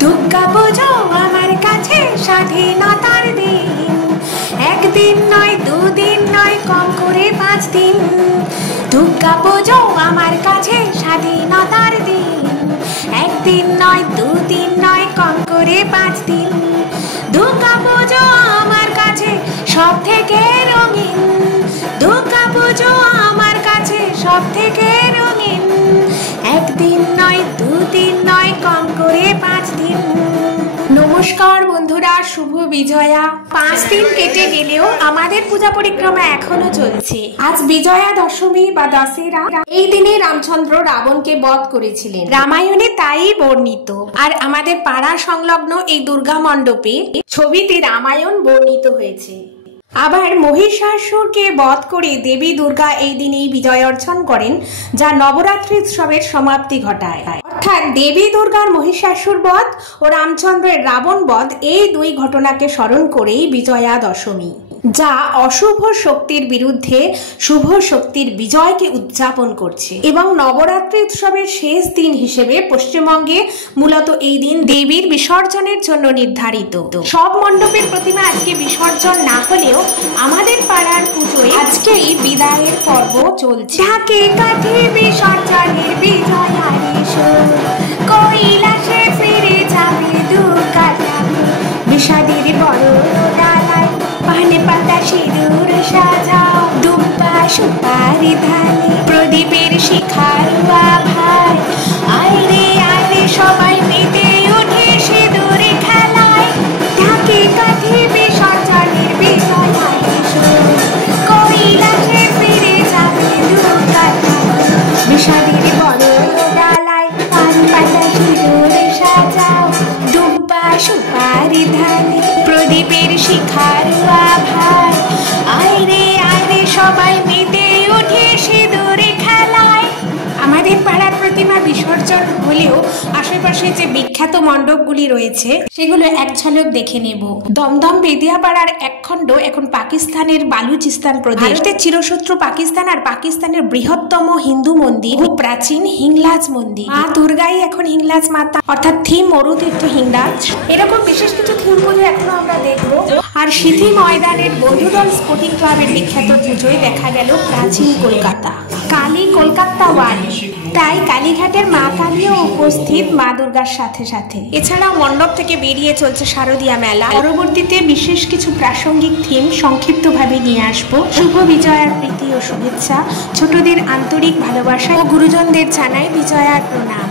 দুর্গা পুজো আমার কাছে স্বাধীনতার দিন, একদিন নয় দুদিন নয় কম করে 5 দিন। দুর্গা পুজো আমার কাছে স্বাধীনতার দিন, একদিন নয় দুদিন নয় কম করে 5 দিন। দুর্গা পুজো আমার কাছে সব থেকে রঙিন, দুর্গা পুজো আমার কাছে সব থেকে রঙিন, একদিন নয় দুদিন নয় কম করে 5 দিন। নমস্কার বন্ধুরা, শুভ বিজয়া। 5 দিন কেটে গেলেও আমাদের পূজা পরিক্রমা এখনো চলছে। আজ বিজয়া দশমী বা দশেরা। এই দিনে রামচন্দ্র রাবণকে বধ করেছিলেন, রামায়ণে তাই বর্ণিত। আর আমাদের পাড়া সংলগ্ন এই দুর্গা মণ্ডপে ছবিতে রামায়ণ বর্ণিত হয়েছে। আবার মহিষাসুরকে বধ করে দেবী দুর্গা এই দিনেই বিজয় অর্জন করেন, যা নবরাত্রি উৎসবের সমাপ্তি ঘটায়। অর্থাৎ দেবী দুর্গার মহিষাসুর বধ ও রামচন্দ্রের রাবণ বধ, এই দুই ঘটনাকে স্মরণ করেই বিজয়া দশমী, যা অশুভ শক্তির বিরুদ্ধে শুভ শক্তির বিজয়কে উদযাপন করছে। এবং নবরাত্রি উৎসবের শেষ দিন হিসেবে পশ্চিমবঙ্গে মূলত এই দিন দেবীর বিসর্জনের জন্য নির্ধারিত। সব মণ্ডপের প্রতিমা আজকে বিসর্জন না হলেও আমাদের পাড়ার পুজোয় আজকেই বিদায়ের পর্ব চলছে। ঢাকে কাঠে বিসর্জনের বিজয়ার সুর, কৈলাসে ফিরে যাবে দুর্গা ঠাকুর। বিষাদের বড় ডালায় পানে পাতা সিঁদুর সাজাও, দুব্বা সুপারি ধানে প্রদীপের শিখার আভায়। আইরে আইরে সবাই মেতে ওঠে সিঁদুরে খেলায়, ঢাকে কাঠে বিসর্জনের বিজয়ার সুর, কৈলাসে ফিরে যাবে দুর্গা ঠাকুর। বিষাদের বড় ডালায় পান পাতা সিঁদুর সাজাও, দুব্বা সুপারি ধানে প্রদীপের শিখার আভায়। আইরে আইরে সবাই মেতে ওঠে সিঁদুরে খেলায়। আমাদের পাড়ার প্রতিমা বিসর্জন হলেও আশেপাশে যে বিখ্যাত মণ্ডপগুলি রয়েছে সেগুলো এক ঝলক দেখে নেব। দমদম বেদিয়াপাড়ার একখণ্ড এখন পাকিস্তানের বালুচিস্তান প্রদেশ। ভারতের চিরশত্রু পাকিস্তান আর পাকিস্তানের বৃহত্তম হিন্দু মন্দির, খুব প্রাচীন হিংলাজ মন্দির। মা দুর্গাই এখন হিংলাজ মাতা, অর্থাৎ থিম মরুতীর্থ হিংলাজ। এরকম বিশেষ কিছু থিম পুজো এখনো আমরা দেখবো। আর সিথি ময়দানের বন্ধুদল স্পোর্টিং ক্লাবের বিখ্যাত পুজোয় দেখা গেল প্রাচীন কলকাতা, কালী কলকাতা ওয়ালি। তাই কালীঘাটের মা কালীও উপস্থিত মা দুর্গার সাথে সাথে। এছাড়াও মণ্ডপ থেকে বেরিয়ে চলছে শারদীয়া মেলা। পরবর্তীতে বিশেষ কিছু প্রাসঙ্গিক থিম সংক্ষিপ্তভাবে নিয়ে আসবো। শুভ বিজয়ার প্রীতি ও শুভেচ্ছা, ছোটদের আন্তরিক ভালোবাসা ও গুরুজনদের জানাই বিজয়ার প্রণাম।